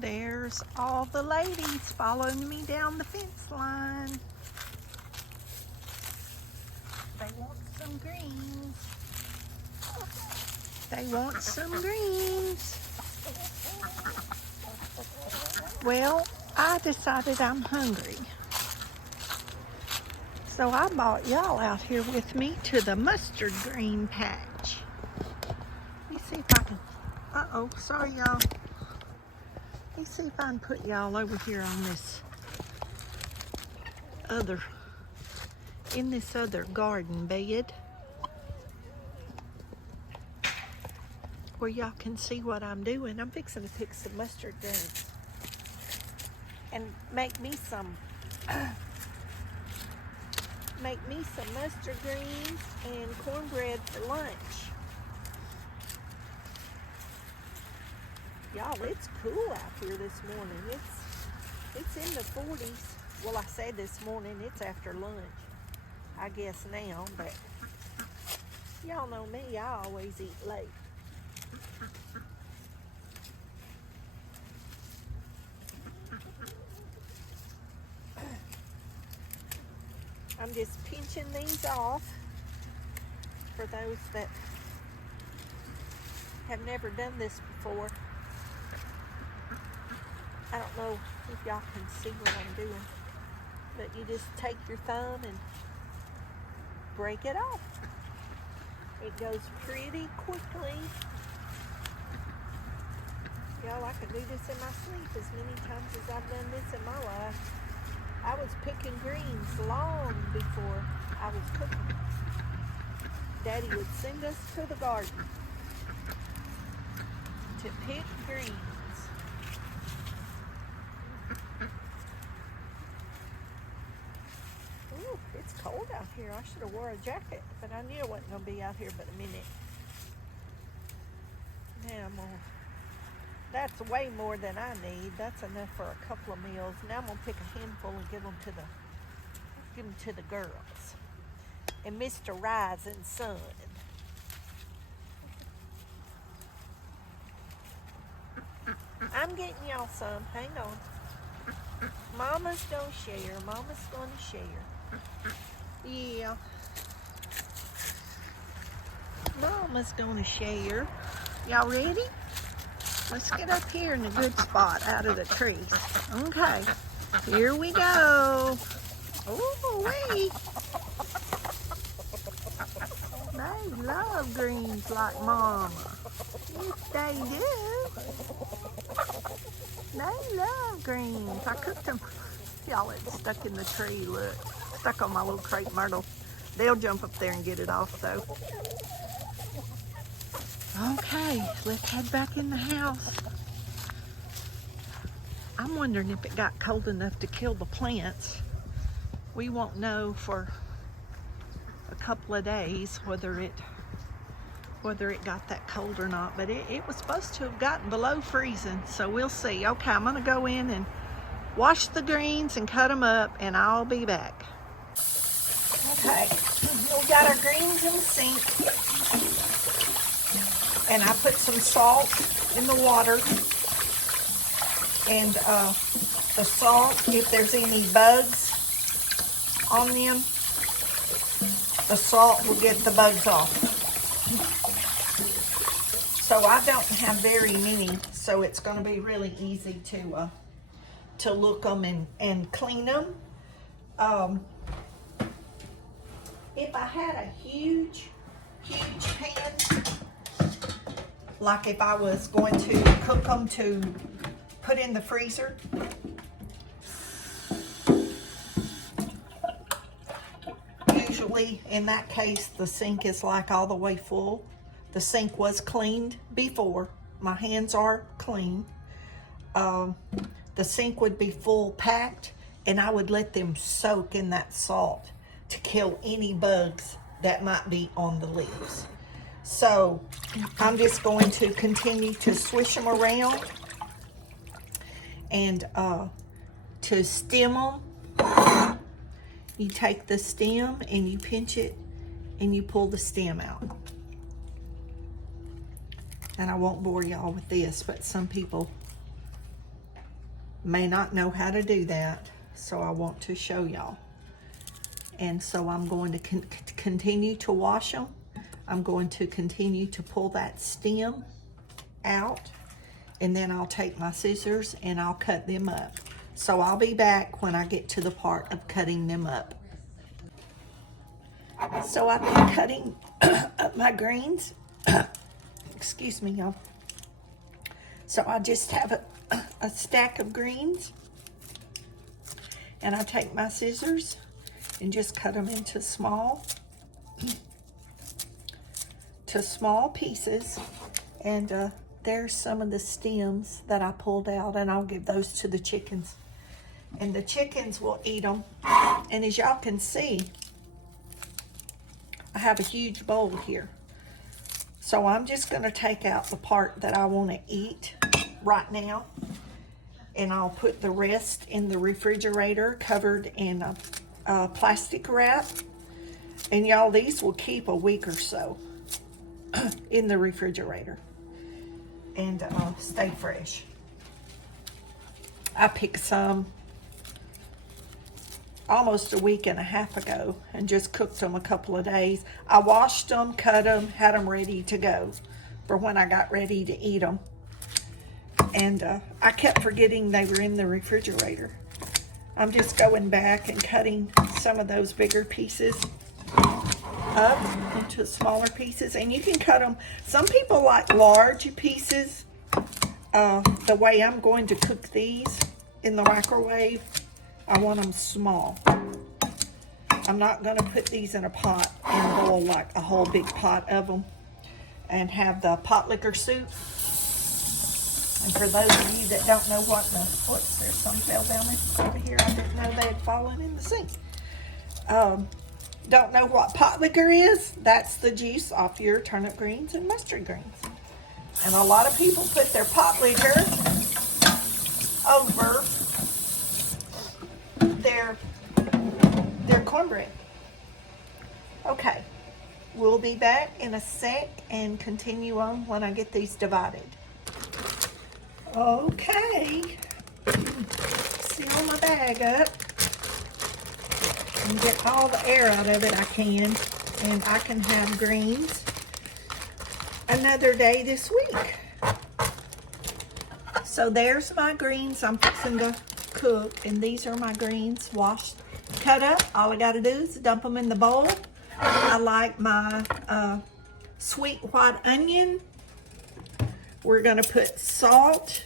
There's all the ladies following me down the fence line. They want some greens. They want some greens. Well, I decided I'm hungry. So I brought y'all out here with me to the mustard green patch. Let me see if I can, uh-oh, sorry y'all. Let me see if I can put y'all over here on this in this other garden bed, where y'all can see what I'm doing. I'm fixing to pick some mustard greens and make me some mustard greens and cornbread for lunch. Y'all, it's cool out here this morning. It's in the 40s. Well, I say this morning, it's after lunch, I guess now, but y'all know me, I always eat late. I'm just pinching these off for those that have never done this before. I don't know if y'all can see what I'm doing, but you just take your thumb and break it off. It goes pretty quickly. Y'all, I can do this in my sleep as many times as I've done this in my life. I was picking greens long before I was cooking. Daddy would send us to the garden to pick greens. Ooh, it's cold out here. I should have wore a jacket, but I knew I wasn't going to be out here but a minute. Now that's way more than I need. That's enough for a couple of meals. Now I'm going to pick a handful and give them to the girls and Mr. Rising Sun. I'm getting y'all some. Hang on. Mama's going to share. Mama's going to share. Yeah. Mama's going to share. Y'all ready? Let's get up here in a good spot out of the trees. Okay, here we go. Oh, wait. They love greens like Mama. Yes, they do. They love greens. I cooked them. Y'all, it's stuck in the tree, look. Stuck on my little crepe myrtle. They'll jump up there and get it off, though. Okay, let's head back in the house. I'm wondering if it got cold enough to kill the plants. We won't know for a couple of days whether it got that cold or not, but it was supposed to have gotten below freezing, so we'll see. Okay, I'm gonna go in and wash the greens and cut them up, and I'll be back. Okay, we got our greens in the sink. And I put some salt in the water, and the salt, if there's any bugs on them, the salt will get the bugs off. So I don't have very many, so it's going to be really easy to look them and clean them. If I had a huge pan, like if I was going to cook them to put in the freezer, usually in that case the sink is like all the way full. The sink was cleaned before. My hands are clean. The sink would be full packed, and I would let them soak in that salt to kill any bugs that might be on the leaves. So I'm just going to continue to swish them around, and to stem them, you take the stem and you pinch it and you pull the stem out. And I won't bore y'all with this, but some people may not know how to do that, so I want to show y'all. And so I'm going to continue to wash them. I'm going to continue to pull that stem out, and then I'll take my scissors and I'll cut them up. So I'll be back when I get to the part of cutting them up. So I've been cutting up my greens. Excuse me, y'all. So I just have a stack of greens, and I take my scissors and just cut them into small pieces. And there's some of the stems that I pulled out, and I'll give those to the chickens. And the chickens will eat them. And as y'all can see, I have a huge bowl here. So I'm just going to take out the part that I want to eat right now, and I'll put the rest in the refrigerator covered in a plastic wrap. And y'all, these will keep a week or so in the refrigerator and stay fresh. I picked some almost a week and a half ago and just cooked them a couple of days. I washed them, cut them, had them ready to go for when I got ready to eat them. And I kept forgetting they were in the refrigerator. I'm just going back and cutting some of those bigger pieces up into smaller pieces. And you can cut them, some people like large pieces. The way I'm going to cook these in the microwave, I want them small. I'm not going to put these in a pot and boil like a whole big pot of them and have the pot liquor soup. And for those of you that don't know what the, whoops, there's some fell down over here. I didn't know they had fallen in the sink. Don't know what pot liquor is? That's the juice off your turnip greens and mustard greens. And a lot of people put their pot liquor over their cornbread. Okay, we'll be back in a sec and continue on when I get these divided. Okay, seal my bag up and get all the air out of it I can, and I can have greens another day this week. So there's my greens I'm fixing to cook, and these are my greens washed, cut up. All I got to do is dump them in the bowl. I like my sweet white onion. We're going to put salt,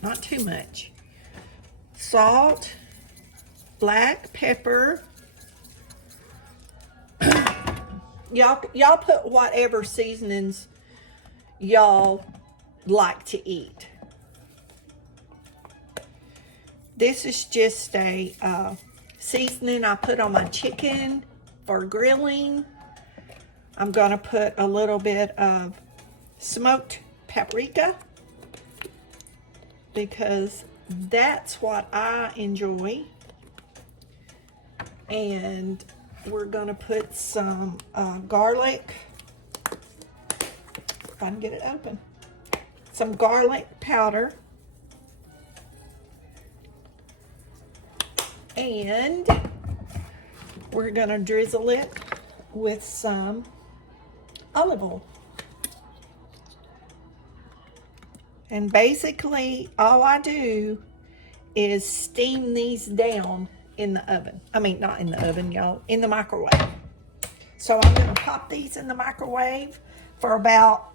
not too much, salt, black pepper. Y'all put whatever seasonings y'all like to eat. This is just a seasoning I put on my chicken for grilling. I'm gonna put a little bit of smoked paprika because that's what I enjoy. And we're gonna put some garlic, if I can get it open, some garlic powder, and we're gonna drizzle it with some olive oil. And basically all I do is steam these down in the oven. I mean, not in the oven, y'all, in the microwave. So I'm gonna pop these in the microwave for about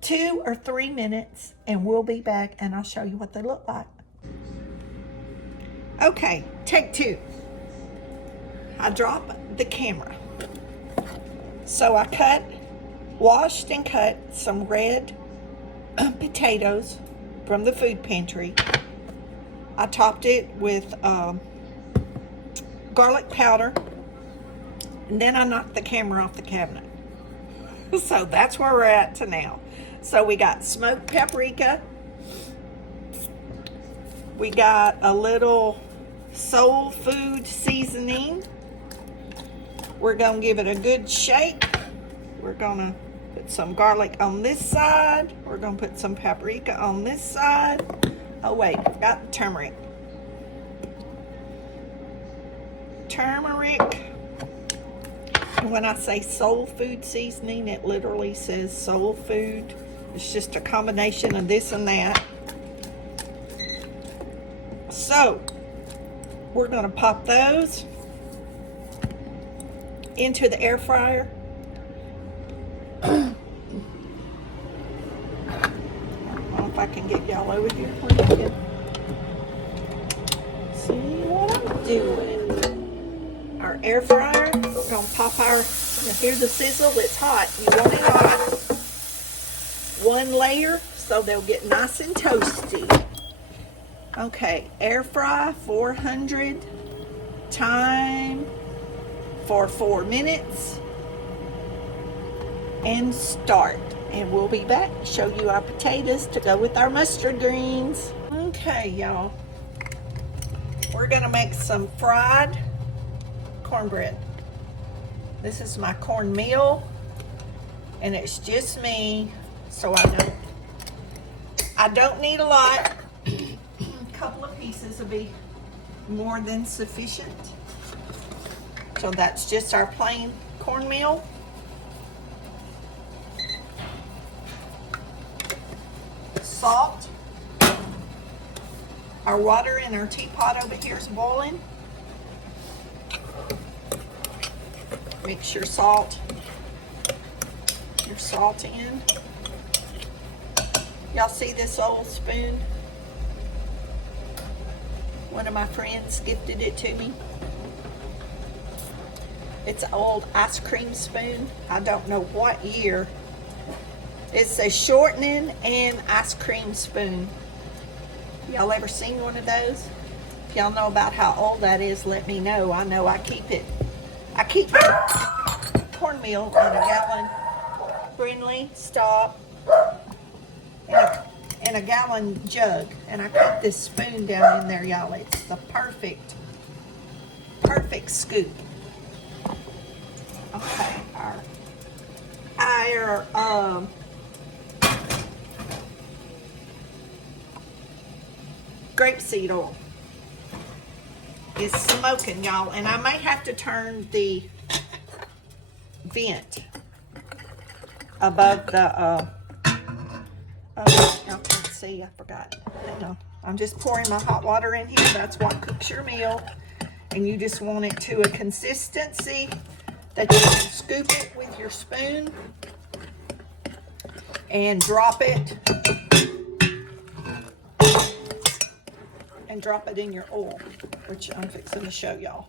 2 or 3 minutes, and we'll be back and I'll show you what they look like. Okay, take 2. I drop the camera. So I washed and cut some red potatoes from the food pantry. I topped it with garlic powder, and then I knocked the camera off the cabinet. So that's where we're at to now. So we got smoked paprika. We got a little soul food seasoning. We're gonna give it a good shake. We're gonna Put some garlic on this side. We're gonna put some paprika on this side. Oh wait, got the turmeric. Turmeric. When I say soul food seasoning, it literally says soul food. It's just a combination of this and that. So, we're gonna pop those into the air fryer. I don't know if I can get y'all over here where you can see what I'm doing. Our air fryer, we're gonna pop our, now here's the sizzle, it's hot. You want it hot. One layer so they'll get nice and toasty. Okay, air fry 400, time for 4 minutes, and start. And we'll be back to show you our potatoes to go with our mustard greens. Okay, y'all, we're gonna make some fried cornbread. This is my cornmeal, and it's just me, so I don't need a lot. A couple of pieces will be more than sufficient. So that's just our plain cornmeal. Salt. Our water in our teapot over here is boiling. Mix your salt in. Y'all see this old spoon? One of my friends gifted it to me. It's an old ice cream spoon. I don't know what year. It's a shortening and ice cream spoon. Y'all ever seen one of those? If y'all know about how old that is, let me know. I know I keep cornmeal in a gallon. Brindley, stop. In a gallon jug. And I put this spoon down in there, y'all. It's the perfect scoop. Okay, our grapeseed oil is smoking, y'all, and I may have to turn the vent above the oh, y'all can't see, I forgot. Hang on. I'm just pouring my hot water in here. That's what cooks your meal, and you just want it to a consistency that you can scoop it with your spoon and drop it in your oil, which I'm fixing to show y'all.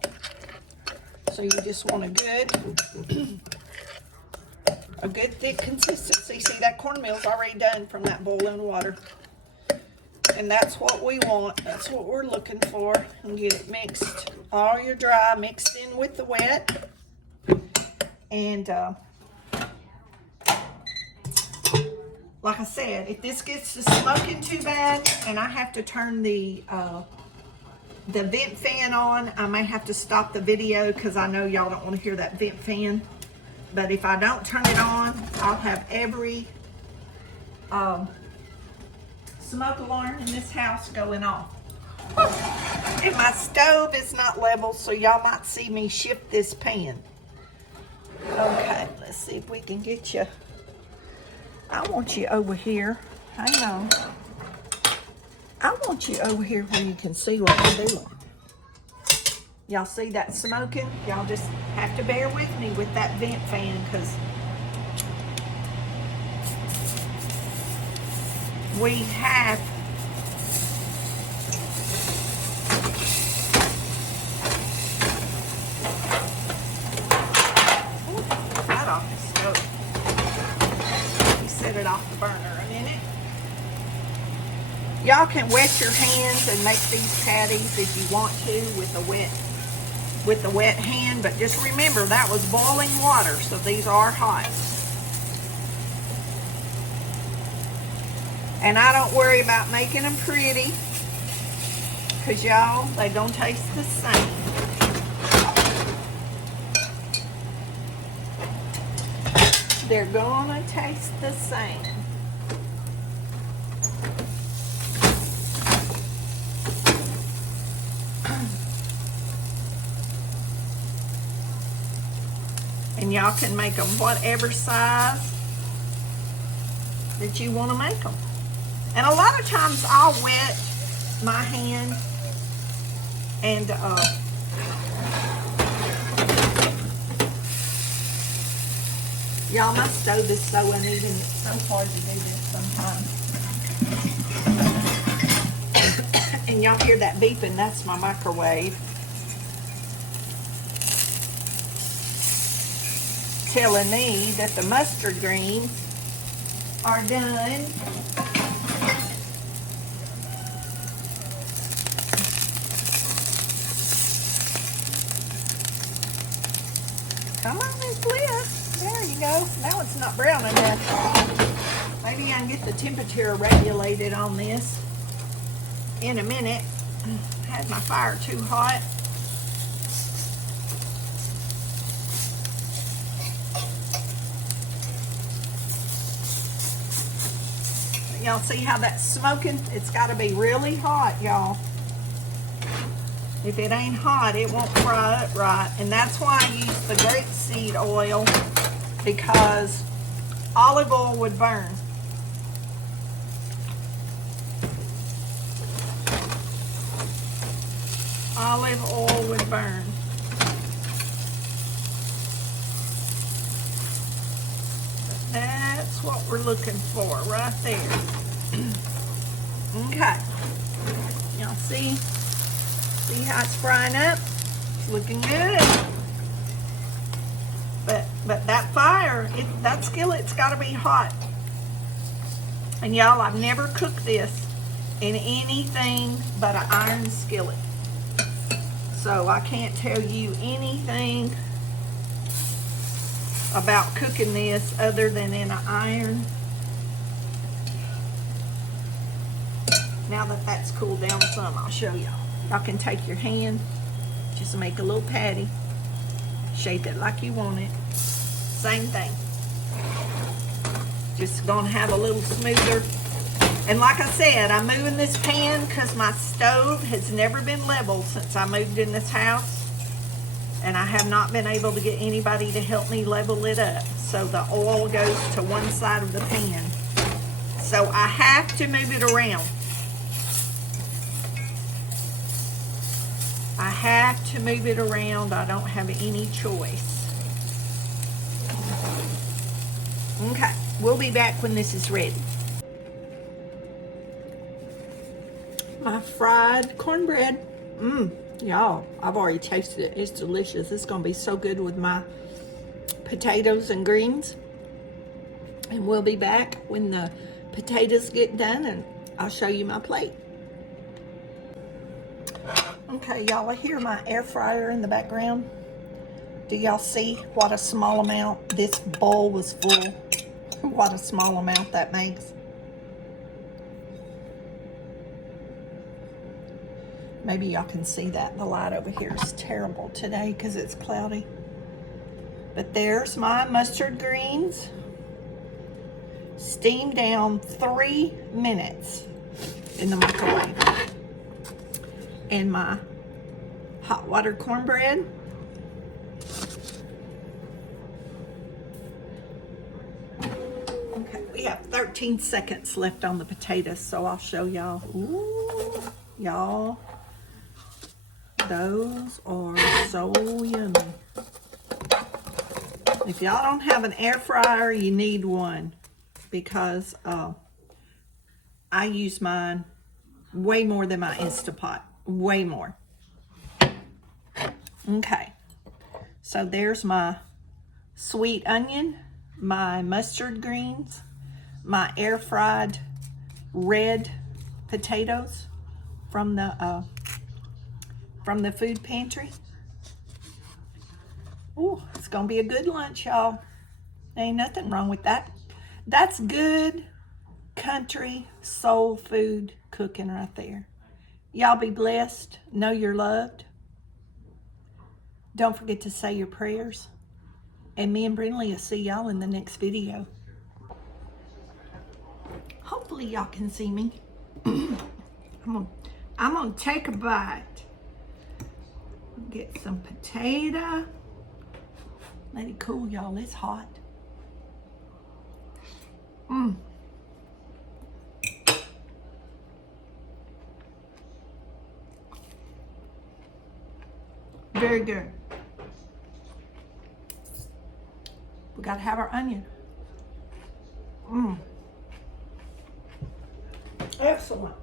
So you just want a good thick consistency. See, that cornmeal's already done from that boiling water. And that's what we want. That's what we're looking for. And get it mixed. All your dry mixed in with the wet. And like I said, if this gets to smoking too bad and I have to turn the vent fan on, I may have to stop the video because I know y'all don't want to hear that vent fan. But if I don't turn it on, I'll have every smoke alarm in this house going off. And my stove is not level, so y'all might see me shift this pan. Okay, let's see if we can get you. I want you over here. Hang on. I want you over here where you can see what I'm doing. Y'all see that smoking? Y'all just have to bear with me with that vent fan because we have that off the stove. Set it off the burner a minute. Y'all can wet your hands and make these patties if you want to with the wet hand, but just remember that was boiling water, so these are hot. And I don't worry about making them pretty because y'all, they don't taste the same. they're gonna taste the same. And y'all can make them whatever size that you want to make them. And a lot of times I'll wet my hand and y'all, my stove is so uneven. It's so hard to do this sometimes. And y'all hear that beeping? That's my microwave telling me that the mustard greens are done. Come on, Miss Bliss. There you go. Now it's not brown enough. Maybe I can get the temperature regulated on this in a minute. I had my fire too hot. Y'all see how that's smoking? It's got to be really hot, y'all. If it ain't hot, it won't fry it right. And that's why I use the grapeseed oil, because olive oil would burn. Olive oil would burn. That's what we're looking for right there. Okay. Y'all see? See how it's frying up? It's looking good. But that fire, that skillet's got to be hot. And y'all, I've never cooked this in anything but an iron skillet. So I can't tell you anything about cooking this other than in an iron. Now that that's cooled down some, I'll show y'all. Y'all can take your hand, just make a little patty, shape it like you want it. Same thing. Just gonna have a little smoother. And like I said, I'm moving this pan because my stove has never been leveled since I moved in this house. And I have not been able to get anybody to help me level it up. So the oil goes to one side of the pan. So I have to move it around. I have to move it around. I don't have any choice. Okay, we'll be back when this is ready. My fried cornbread. Y'all, I've already tasted it. It's delicious. It's gonna be so good with my potatoes and greens. And we'll be back when the potatoes get done and I'll show you my plate. Okay, y'all, I hear my air fryer in the background. Do y'all see what a small amount? This bowl was full. What a small amount that makes. Maybe y'all can see that. The light over here is terrible today because it's cloudy. But there's my mustard greens. Steamed down 3 minutes in the microwave. And my hot water cornbread. Okay, we have 13 seconds left on the potatoes, so I'll show y'all. Ooh, y'all, those are so yummy. If y'all don't have an air fryer, you need one, because I use mine way more than my Instapot. Way more. Okay, so there's my sweet onion, my mustard greens, my air fried red potatoes from the food pantry. Ooh, it's gonna be a good lunch, y'all. Ain't nothing wrong with that. That's good country soul food cooking right there. Y'all be blessed. Know you're loved. Don't forget to say your prayers. And me and Brinley will see y'all in the next video. Hopefully y'all can see me. I'm gonna take a bite. Get some potato. Let it cool, y'all. It's hot. Very good. We gotta have our onion. Excellent.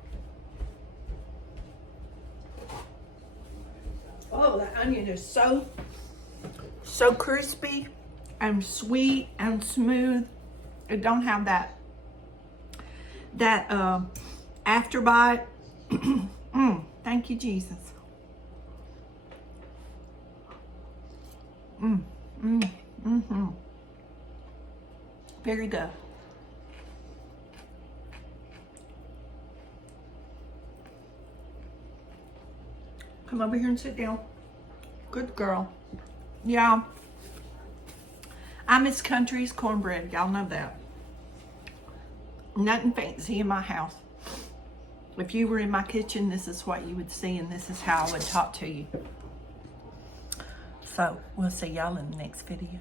Oh, that onion is so crispy and sweet and smooth. It don't have that after bite. Thank you, Jesus. Very good. Come over here and sit down. Good girl. Yeah. I miss country's cornbread. Y'all know that. Nothing fancy in my house. If you were in my kitchen, this is what you would see, and this is how I would talk to you. So, we'll see y'all in the next video.